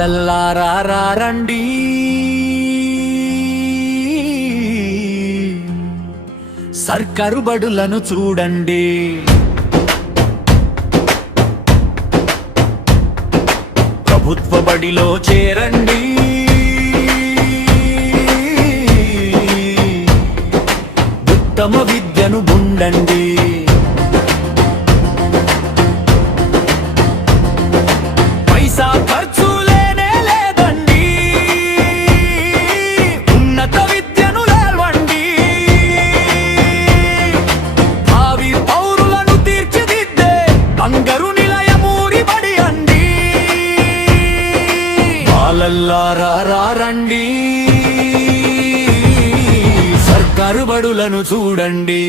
బాలల్లారా రండి, సర్కారు బడులను చూడండి. ప్రభుత్వ బడిలో చేరండి, ఉత్తమ విద్యను పొందండి. పైసా ఖర్చు లేనే లేదండి, ఉన్నత విద్యను లేవండి. భావి పౌరులను తీర్చిదిద్దే బంగారు నిలయమూరి బడి అండి. బాలల్లారా రండి, సర్కారు బడులను చూడండి.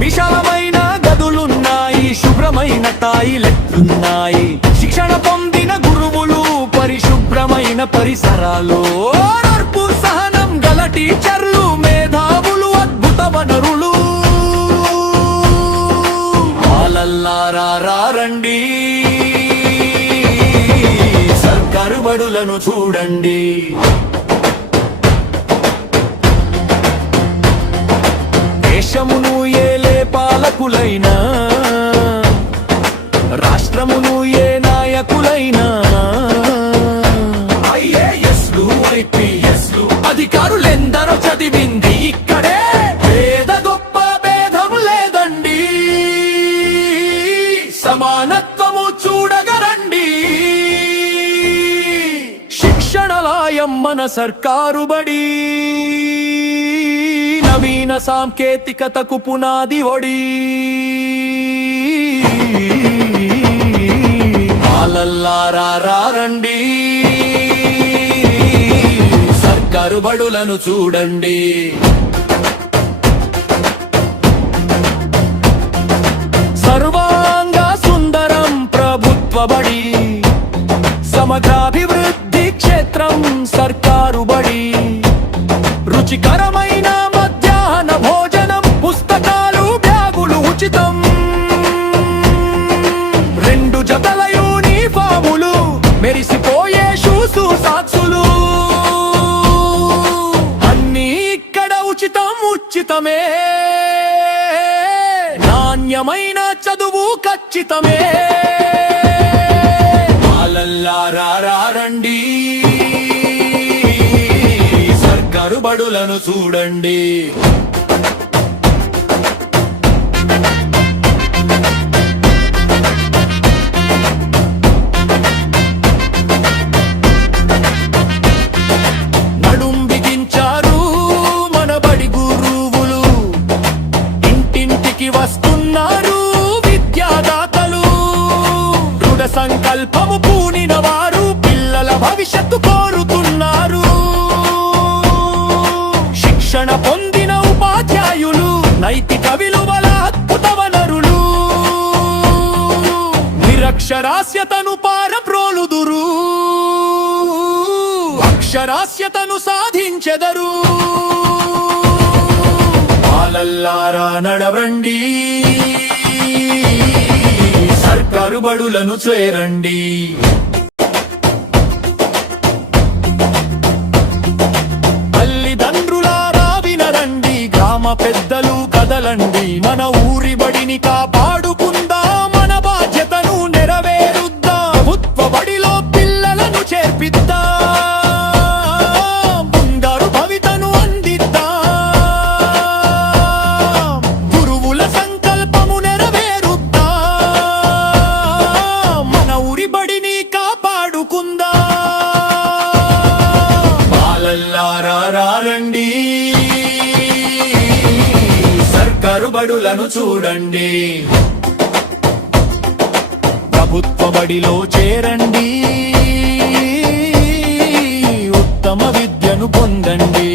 విశాలమైన గదులున్నాయి, శుభ్రమైన టాయిలెట్లున్నాయి, శిక్షణ పొందిన గురువులు, పరిశుభ్రమైన పరిసరాలు, ఓర్పు సహనం గల టీచర్లు, మేధావులు, అద్భుత వనరులు. బాలల్లారా రండి, సర్కారు బడులను చూడండి. దేశమును ఏలే పాలకులైనా, రాష్ట్రమును ఏ నాయకులైనా, ఐఏఎస్లు, ఐపీఎస్లు, అధికారులెందరో చదివింది ఇక్కడే. పేద గొప్ప భేదం లేదండి, సమానత్వము చూడగరండి. శిక్షణలాయం మన సర్కారు బడి, నవీన సాంకేతికతకు పునాది ఒడి. బాలల్లారా రండి, సర్కారు బడులను చూడండి. సర్వాంగ సుందరం ప్రభుత్వ బడి, సమగ్రాభివృద్ధి క్షేత్రం సర్కారు బడి. రుచికరమైన మధ్యాహ్న భోజనం, పుస్తకాలు, బ్యాగులు ఉచితం, 2 జతల యూనిఫాములు, మెరిసిపోయే షూసు, సాక్సులు, అన్నీ ఇక్కడ ఉచితమే. నాణ్యమైన చదువు ఖచ్చితమే. బాలల్లారా రండి, సర్కారు బడులను చూడండి. నడుం బిగించారు మన బడి గురువులు, ఇంటింటికి వస్తున్నారు విద్యాదాతలు. దృఢ సంకల్పము పూనిన వారు పిల్లల భవిష్యత్తు కోరుతున్నారు. శిక్షణ పొందిన ఉపాధ్యాయులు, నైతిక విలువల అద్భుత వనరులు, నిరక్షరాస్యతను పారప్రోలుదురు, అక్షరాస్యతను సాధించెదరు. బాలల్లారా నడవండి, సర్కారు బడులను చేరండి. తల్లిదండ్రులారా వినరండి, గ్రామ పెద్దలు కదలండి, మన ఊరి బడిని కాపాడుకుందాం, మన బాధ్యతను నెరవేరుద్దాం. ప్రభుత్వ బడిలో పిల్లలను చేర్పిద్దాం, బంగారు భవితను అందిద్దాం. గురువుల సంకల్పము నెరవేరుద్దాం, మన ఊరి బడిని కాపాడుకుందాం. బాలల్లారా రండి, సర్కారు బడులను చూడండి. ప్రభుత్వ బడిలో చేరండి, ఉత్తమ విద్యను పొందండి.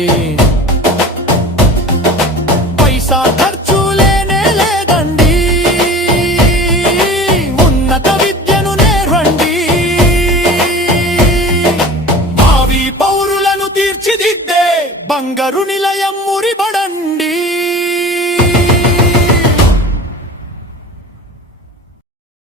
పైసా ఖర్చు లేనే లేదండి, ఉన్నత విద్యను నేర్వండి. ఊరి బడ